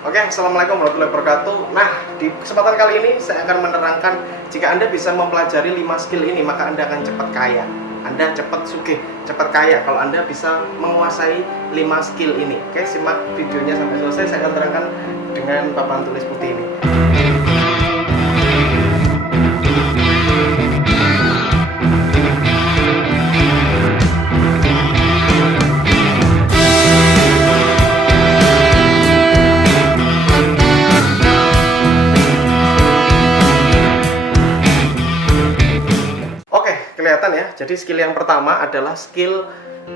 Oke, Assalamualaikum warahmatullahi wabarakatuh. Nah, di kesempatan kali ini saya akan menerangkan jika Anda bisa mempelajari 5 skill ini, maka Anda akan cepat kaya. Anda cepat sugih, cepat kaya kalau Anda bisa menguasai 5 skill ini. Oke, simak videonya sampai selesai. Saya akan terangkan dengan papan tulis putih ini. Kelihatan ya, jadi skill yang pertama adalah skill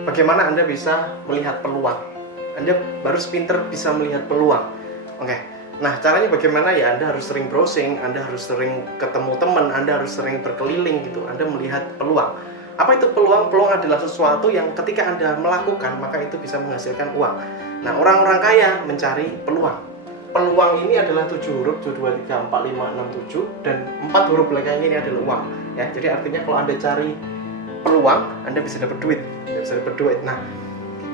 bagaimana Anda bisa melihat peluang. Anda baru pinter bisa melihat peluang. Oke, nah caranya bagaimana ya? Anda harus sering browsing, Anda harus sering ketemu teman, Anda harus sering berkeliling gitu. Anda melihat peluang. Apa itu peluang? Peluang adalah sesuatu yang ketika Anda melakukan maka itu bisa menghasilkan uang. Nah, orang-orang kaya mencari peluang. Peluang ini adalah 7 huruf, 1, 2, 3, 4, 5, 6, 7 dan 4 huruf belakangnya ini adalah uang ya. Jadi artinya kalau Anda cari peluang, Anda bisa dapat duit, Nah,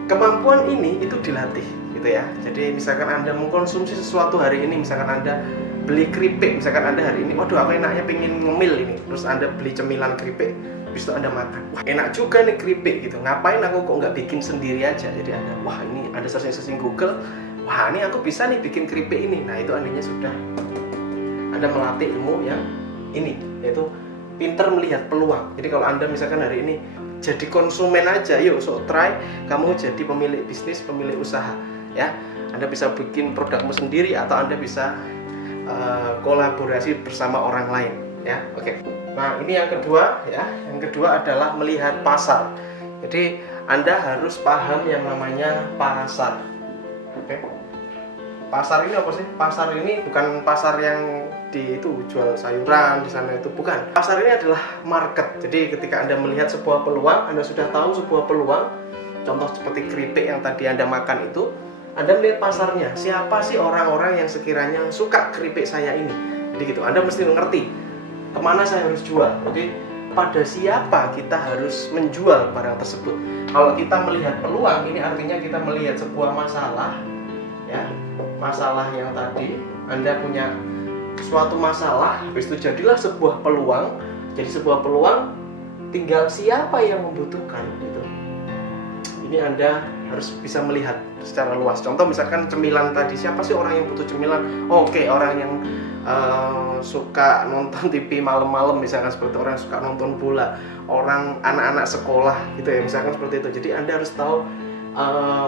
kemampuan ini itu dilatih gitu ya. Jadi misalkan Anda mengkonsumsi sesuatu hari ini, misalkan Anda beli keripik, misalkan Anda hari ini, waduh aku enaknya pengen ngemil ini, terus Anda beli cemilan keripik, habis itu Anda makan, wah enak juga nih keripik gitu, ngapain aku kok nggak bikin sendiri aja. Jadi Anda, wah ini Anda searching Google, wah ini aku bisa nih bikin keripik ini. Nah itu Anda sudah Anda melatih ilmu yang ini, yaitu pinter melihat peluang. Jadi kalau Anda misalkan hari ini jadi konsumen aja, yuk so try kamu jadi pemilik bisnis, pemilik usaha ya. Anda bisa bikin produkmu sendiri atau Anda bisa kolaborasi bersama orang lain ya. Oke. Nah ini yang kedua ya. Yang kedua adalah melihat pasar. Jadi Anda harus paham yang namanya pasar. Oke. Pasar ini apa sih? Pasar ini bukan pasar yang di itu jual sayuran di sana, itu bukan. Pasar ini adalah market. Jadi ketika Anda melihat sebuah peluang, Anda sudah tahu sebuah peluang. Contoh seperti keripik yang tadi Anda makan itu, Anda melihat pasarnya. Siapa sih orang-orang yang sekiranya suka keripik saya ini? Jadi gitu. Anda mesti mengerti kemana saya harus jual. Jadi pada siapa kita harus menjual barang tersebut. Kalau kita melihat peluang, ini artinya kita melihat sebuah masalah ya. Masalah yang tadi Anda punya suatu masalah, habis itu jadilah sebuah peluang. Jadi sebuah peluang, tinggal siapa yang membutuhkan gitu. Ini Anda harus bisa melihat secara luas. Contoh misalkan cemilan tadi, siapa sih orang yang butuh cemilan? Oke, orang yang suka nonton TV malam-malam, misalkan seperti orang yang suka nonton bola, orang anak-anak sekolah gitu ya, misalkan seperti itu. Jadi Anda harus tahu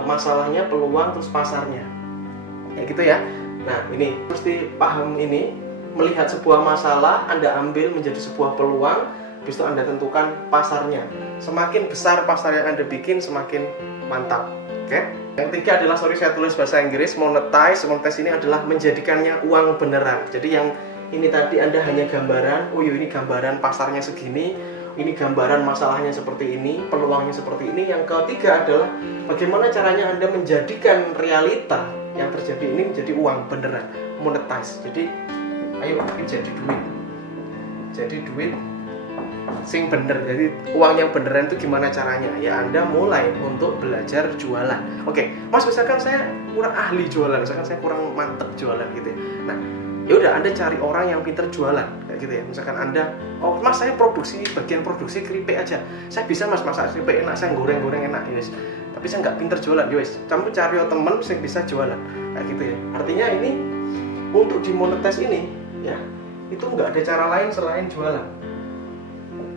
masalahnya, peluang, terus pasarnya kayak gitu ya. Nah ini mesti paham ini. Melihat sebuah masalah, Anda ambil menjadi sebuah peluang, habis itu Anda tentukan pasarnya. Semakin besar pasar yang Anda bikin, semakin mantap. Oke? Yang ketiga adalah, saya tulis bahasa Inggris, monetize. Monetize ini adalah menjadikannya uang beneran. Jadi yang ini tadi Anda hanya gambaran, oh iya ini gambaran pasarnya segini, ini gambaran masalahnya seperti ini, peluangnya seperti ini. Yang ketiga adalah bagaimana caranya Anda menjadikan realita yang terjadi ini menjadi uang beneran, monetize. Jadi ayo jadi duit sing bener. Jadi uang yang beneran itu gimana caranya? Ya Anda mulai untuk belajar jualan. Oke, Mas misalkan saya kurang ahli jualan, misalkan saya kurang mantep jualan gitu ya. Nah, ya udah Anda cari orang yang pinter jualan kayak gitu ya. Misalkan Anda, oh Mas saya bagian produksi keripik aja. Saya bisa Mas masak keripik enak, saya goreng enak yes. Tapi saya nggak pinter jualan, yes. Kamu cari temen yang bisa jualan kayak gitu ya. Artinya ini untuk dimonetize ini ya, itu nggak ada cara lain selain jualan.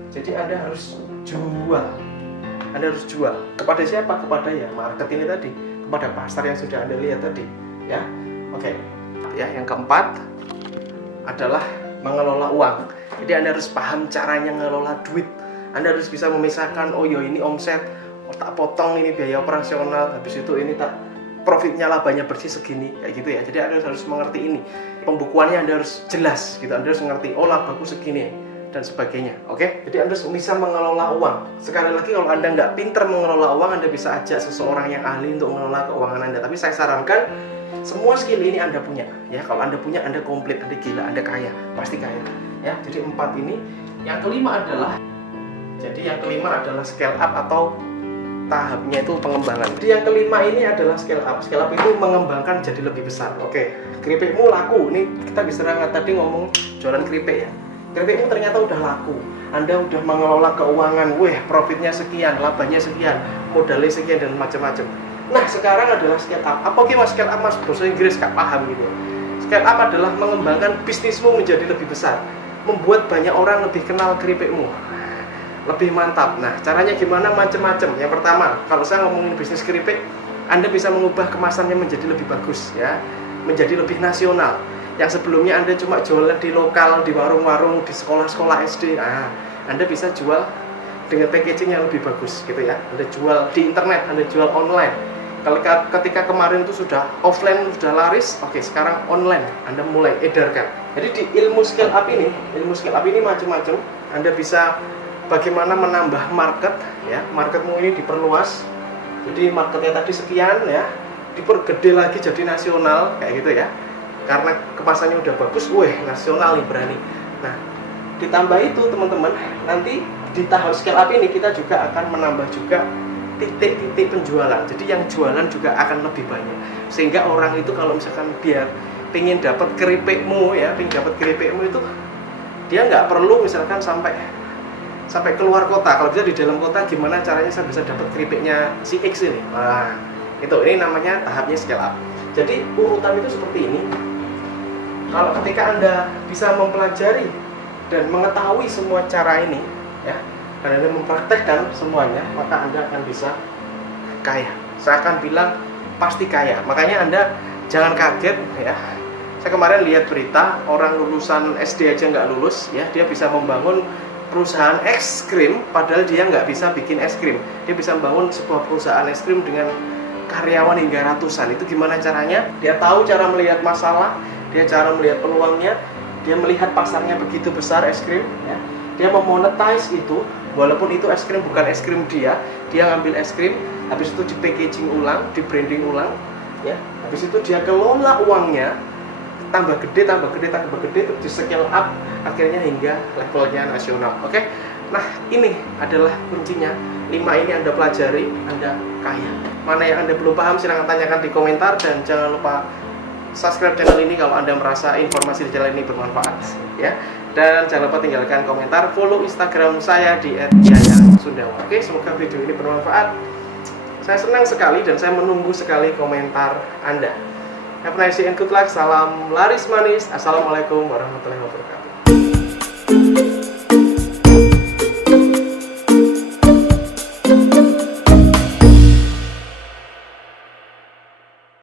Jadi Anda harus jual. Anda harus jual kepada siapa? Kepada ya market ini tadi, kepada pasar yang sudah Anda lihat tadi ya. Oke. Ya, yang keempat adalah mengelola uang. Jadi Anda harus paham caranya mengelola duit. Anda harus bisa memisahkan, oh yo ini omset, tak potong ini biaya operasional, habis itu ini tak profitnya, labanya bersih segini kayak gitu ya. Jadi Anda harus mengerti ini. Pembukuannya Anda harus jelas gitu. Anda harus mengerti, oh labaku segini dan sebagainya. Oke? Jadi Anda bisa mengelola uang. Sekali lagi kalau Anda nggak pinter mengelola uang, Anda bisa ajak seseorang yang ahli untuk mengelola keuangan Anda. Tapi saya sarankan semua skill ini Anda punya ya. Kalau Anda punya, Anda komplit, Anda gila, Anda kaya, pasti kaya ya. Jadi 4 ini. Yang kelima adalah scale up atau tahapnya itu pengembangan. Jadi yang kelima ini adalah scale up. Scale up itu mengembangkan jadi lebih besar. Oke, keripikmu laku. Ini kita bisa tadi ngomong jualan keripik ya. Keripikmu ternyata udah laku. Anda udah mengelola keuangan, profitnya sekian, labanya sekian, modalnya sekian dan macam-macam. Nah, sekarang adalah scale up. Apa mas scale up mas? Bahasa Inggris gak paham gitu. Scale up adalah mengembangkan bisnismu menjadi lebih besar, membuat banyak orang lebih kenal keripikmu, lebih mantap. Nah, caranya gimana? Macam-macam. Yang pertama, kalau saya ngomongin bisnis keripik, Anda bisa mengubah kemasannya menjadi lebih bagus ya, menjadi lebih nasional. Yang sebelumnya Anda cuma jualan di lokal, di warung-warung, di sekolah-sekolah SD, Anda bisa jual dengan packaging yang lebih bagus gitu ya. Anda jual di internet, Anda jual online. Kalau ketika kemarin itu sudah offline sudah laris, oke, sekarang online Anda mulai edarkan. Jadi di ilmu scale up ini macam-macam. Anda bisa bagaimana menambah market ya, marketmu ini diperluas. Jadi marketnya tadi sekian ya, dipergede lagi jadi nasional kayak gitu ya. Karena kemasannya udah bagus, nasional nih berani. Nah, ditambah itu teman-teman, nanti di tahap scale up ini kita juga akan menambah juga titik-titik penjualan. Jadi yang jualan juga akan lebih banyak. Sehingga orang itu kalau misalkan dia pengen dapat keripikmu ya, itu dia nggak perlu misalkan sampai keluar kota. Kalau bisa di dalam kota, gimana caranya saya bisa dapat keripiknya si X ini? Nah, ini namanya tahapnya scale up. Jadi urutan itu seperti ini. Kalau ketika Anda bisa mempelajari dan mengetahui semua cara ini ya, dan Anda mempraktekkan semuanya, maka Anda akan bisa kaya. Saya akan bilang pasti kaya. Makanya Anda jangan kaget ya. Saya kemarin lihat berita orang lulusan SD aja nggak lulus ya, dia bisa membangun perusahaan es krim padahal dia nggak bisa bikin es krim. Dia bisa membangun sebuah perusahaan es krim dengan karyawan hingga ratusan. Itu gimana caranya? Dia tahu cara melihat masalah, dia cara melihat peluangnya, dia melihat pasarnya begitu besar es krim ya. Dia memonetize itu, walaupun itu es krim bukan es krim dia ngambil es krim, habis itu di packaging ulang, di branding ulang ya. Habis itu dia kelola uangnya, tambah gede, terus di scale up akhirnya hingga levelnya nasional. Oke? Nah, ini adalah kuncinya. 5 ini Anda pelajari, Anda kaya. Mana yang Anda belum paham silahkan tanyakan di komentar, dan jangan lupa subscribe channel ini kalau Anda merasa informasi di channel ini bermanfaat ya. Dan jangan lupa tinggalkan komentar, follow Instagram saya di @yayangsundawa. Oke, semoga video ini bermanfaat. Saya senang sekali dan saya menunggu sekali komentar Anda. Have a nice day and good luck. Salam laris manis. Assalamualaikum warahmatullahi wabarakatuh.